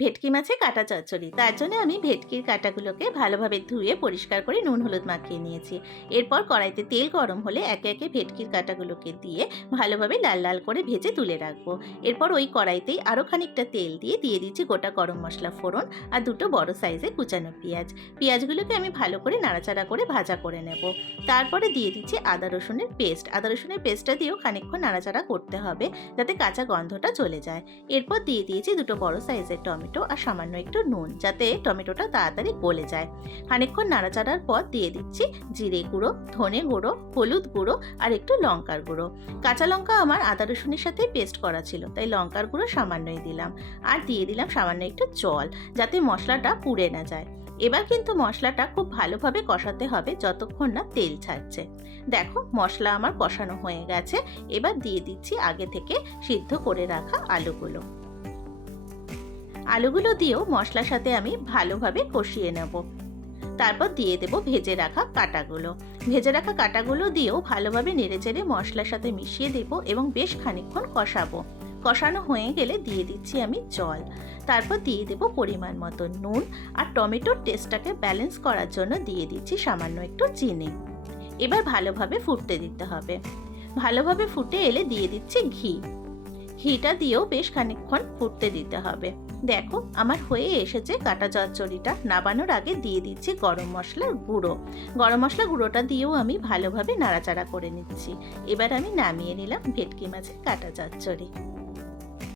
ভেটকি মাছের কাটা চচ্চড়ি। তার জন্য আমি ভেটকির কাঁটাগুলোকে ভালোভাবে ধুয়ে পরিষ্কার করে নুন হলুদ মাখিয়ে নিয়েছি। এরপর কড়াইতে তেল গরম হলে একে একে ভেটকির কাঁটাগুলোকে দিয়ে ভালোভাবে লাল লাল করে ভেজে তুলে রাখবো। এরপর ওই কড়াইতেই আরও খানিকটা তেল দিয়ে দিচ্ছি গোটা গরম মশলা ফোড়ন আর দুটো বড় সাইজের কুচানো পেঁয়াজ। পেঁয়াজগুলোকে আমি ভালো করে নাড়াচাড়া করে ভাজা করে নেব। তারপরে দিয়ে দিচ্ছি আদা রসুনের পেস্ট। আদা রসুনের পেস্টটা দিয়েও খানিকক্ষণ নাড়াচাড়া করতে হবে যাতে কাঁচা গন্ধটা চলে যায়। এরপর দিয়ে দিয়েছি দুটো বড় সাইজের টমেটো আর সামান্য একটু নুন, যাতে টমেটোটা তাড়াতাড়ি গলে যায়। খানিকক্ষণ নাড়াচাড়ার পর দিয়ে দিচ্ছি জিরে গুঁড়ো, ধনে গুঁড়ো, হলুদ গুঁড়ো আর একটু লঙ্কার গুঁড়ো। কাঁচা লঙ্কা আমার আদা রসুনের সাথে পেস্ট করা ছিল, তাই লঙ্কার গুঁড়ো সামান্যই দিলাম। আর দিয়ে দিলাম সামান্য একটু জল, যাতে মশলাটা পুড়ে না যায়। এবার কিন্তু মশলাটা খুব ভালোভাবে কষাতে হবে যতক্ষণ না তেল ছাড়ছে। দেখো মশলা আমার কষানো হয়ে গেছে। এবার দিয়ে দিচ্ছি আগে থেকে সিদ্ধ করে রাখা আলুগুলো। আলুগুলো দিয়েও মশলার সাথে আমি ভালোভাবে কষিয়ে নেব। তারপর দিয়ে দেব ভেজে রাখা কাঁটাগুলো। ভেজে রাখা কাঁটাগুলো দিয়েও ভালোভাবে নেড়েচেড়ে মশলার সাথে মিশিয়ে দেব এবং বেশ খানিকক্ষণ কষাবো। কষানো হয়ে গেলে দিয়ে দিচ্ছি আমি জল। তারপর দিয়ে দেব পরিমাণ মতো নুন আর টমেটোর টেস্টটাকে ব্যালেন্স করার জন্য দিয়ে দিচ্ছি সামান্য একটু চিনি। এবার ভালোভাবে ফুটতে দিতে হবে। ভালোভাবে ফুটে এলে দিয়ে দিচ্ছি ঘি। ঘিটা দিয়েও বেশ খানিকক্ষণ ফুটতে দিতে হবে। দেখো আমার হয়ে এসেছে কাটা চচ্চড়িটা। নামানোর আগে দিয়ে দিচ্ছি গরম মশলার গুঁড়ো। গরম মশলা গুঁড়োটা দিয়েও আমি ভালোভাবে নাড়াচাড়া করে নিচ্ছি। এবার আমি নামিয়ে নিলাম ভেটকি মাছের কাটা চচ্চড়ি।